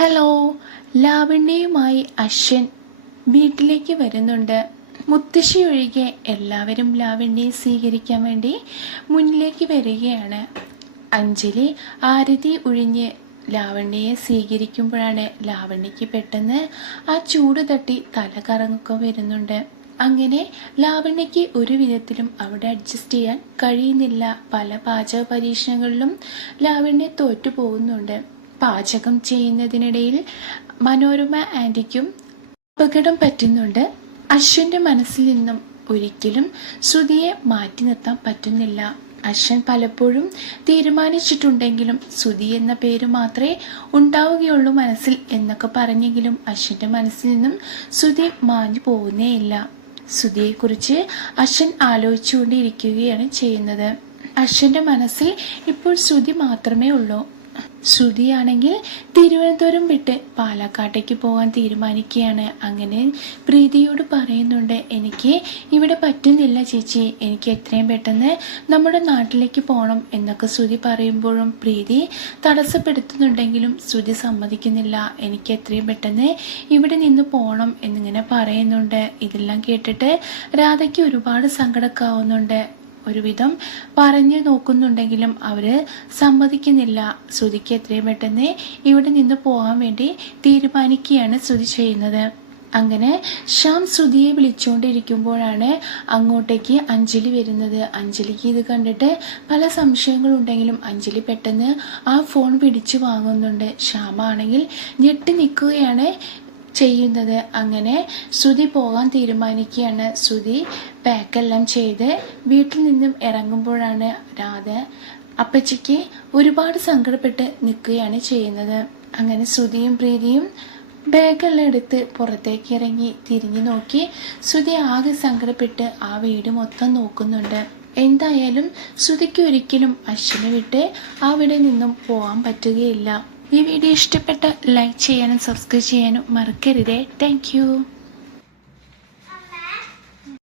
Hello, ലാവണ്യയുമായി Ashwan വീട്ടിലേക്ക് വരുന്നുണ്ട്. മുത്തശ്ശി ഒഴികെ എല്ലാവരും ലാവണ്യയെ സ്വീകരിക്കാൻ വേണ്ടി മുന്നിലേക്ക് വരികയാണ്. അഞ്ജലി ആരതി ഒഴിഞ്ഞ് ലാവണ്യയെ സ്വീകരിക്കുമ്പോഴാണ് ലാവണ്യക്ക് പെട്ടെന്ന് ആ ചൂട് തട്ടി തല കറങ്ങൊക്കെ വരുന്നുണ്ട്. അങ്ങനെ ലാവണ്യക്ക് ഒരു വിധത്തിലും അവിടെ അഡ്ജസ്റ്റ് ചെയ്യാൻ കഴിയുന്നില്ല. പല പാചക പരീക്ഷണങ്ങളിലും ലാവണ്യ തോറ്റു പോകുന്നുണ്ട്. പാചകം ചെയ്യുന്നതിനിടയിൽ മനോരമ ആന്റിക്കും അപകടം പറ്റുന്നുണ്ട്. അശ്വന്റെ മനസ്സിൽ നിന്നും ഒരിക്കലും ശ്രുതിയെ മാറ്റി നിർത്താൻ പറ്റുന്നില്ല. അശ്വൻ പലപ്പോഴും തീരുമാനിച്ചിട്ടുണ്ടെങ്കിലും ശ്രുതി എന്ന പേര് മാത്രമേ ഉണ്ടാവുകയുള്ളൂ മനസ്സിൽ എന്നൊക്കെ പറഞ്ഞെങ്കിലും അശ്വന്റെ മനസ്സിൽ നിന്നും ശ്രുതി മാഞ്ഞു പോകുന്നേയില്ല. ശ്രുതിയെക്കുറിച്ച് അശ്വൻ ആലോചിച്ചുകൊണ്ടിരിക്കുകയാണ് ചെയ്യുന്നത്. അശ്വന്റെ മനസ്സിൽ ഇപ്പോൾ ശ്രുതി മാത്രമേ ഉള്ളൂ. ശ്രുതിയാണെങ്കിൽ തിരുവനന്തപുരം വിട്ട് പാലക്കാട്ടേക്ക് പോകാൻ തീരുമാനിക്കുകയാണ്. അങ്ങനെ പ്രീതിയോട് പറയുന്നുണ്ട്, എനിക്ക് ഇവിടെ പറ്റുന്നില്ല ചേച്ചി, എനിക്ക് എത്രയും പെട്ടെന്ന് നമ്മുടെ നാട്ടിലേക്ക് പോകണം എന്നൊക്കെ ശ്രുതി പറയുമ്പോഴും പ്രീതി തടസ്സപ്പെടുത്തുന്നുണ്ടെങ്കിലും ശ്രുതി സമ്മതിക്കുന്നില്ല. എനിക്ക് എത്രയും പെട്ടെന്ന് ഇവിടെ നിന്ന് പോകണം എന്നിങ്ങനെ പറയുന്നുണ്ട്. ഇതെല്ലാം കേട്ടിട്ട് രാധയ്ക്ക് ഒരുപാട് സങ്കടക്കാവുന്നുണ്ട്. ഒരുവിധം പറഞ്ഞു നോക്കുന്നുണ്ടെങ്കിലും അവര് സമ്മതിക്കുന്നില്ല. ശ്രുതിക്ക് എത്രയും പെട്ടെന്ന് ഇവിടെ നിന്ന് പോകാൻ വേണ്ടി തീരുമാനിക്കുകയാണ് ശ്രുതി ചെയ്യുന്നത്. അങ്ങനെ ശ്യാം ശ്രുതിയെ വിളിച്ചുകൊണ്ടിരിക്കുമ്പോഴാണ് അങ്ങോട്ടേക്ക് അഞ്ജലി വരുന്നത്. അഞ്ജലിക്ക് ഇത് കണ്ടിട്ട് പല സംശയങ്ങളുണ്ടെങ്കിലും അഞ്ജലി പെട്ടെന്ന് ആ ഫോൺ പിടിച്ചു വാങ്ങുന്നുണ്ട്. ശ്യാമാണെങ്കിൽ ഞെട്ടി നിൽക്കുകയാണ് ചെയ്യുന്നത്. അങ്ങനെ ശ്രുതി പോകാൻ തീരുമാനിക്കുകയാണ്. ശ്രുതി പാക്കെല്ലാം ചെയ്ത് വീട്ടിൽ നിന്നും ഇറങ്ങുമ്പോഴാണ് രാധ അപ്പച്ചിക്ക് ഒരുപാട് സങ്കടപ്പെട്ട് നിൽക്കുകയാണ് ചെയ്യുന്നത്. അങ്ങനെ ശ്രുതിയും പ്രീതിയും ബാഗെല്ലാം എടുത്ത് പുറത്തേക്ക് ഇറങ്ങി തിരിഞ്ഞു നോക്കി ശ്രുതി ആകെ സങ്കടപ്പെട്ട് ആ വീട് മൊത്തം നോക്കുന്നുണ്ട്. എന്തായാലും ശ്രുതിക്ക് ഒരിക്കലും അശ്വിനെ വിട്ട് അവിടെ നിന്നും പോകാൻ പറ്റുകയില്ല. ഈ വീഡിയോ ഇഷ്ടപ്പെട്ട ലൈക്ക് ചെയ്യാനും സബ്സ്ക്രൈബ് ചെയ്യാനും മറക്കരുതേ. താങ്ക്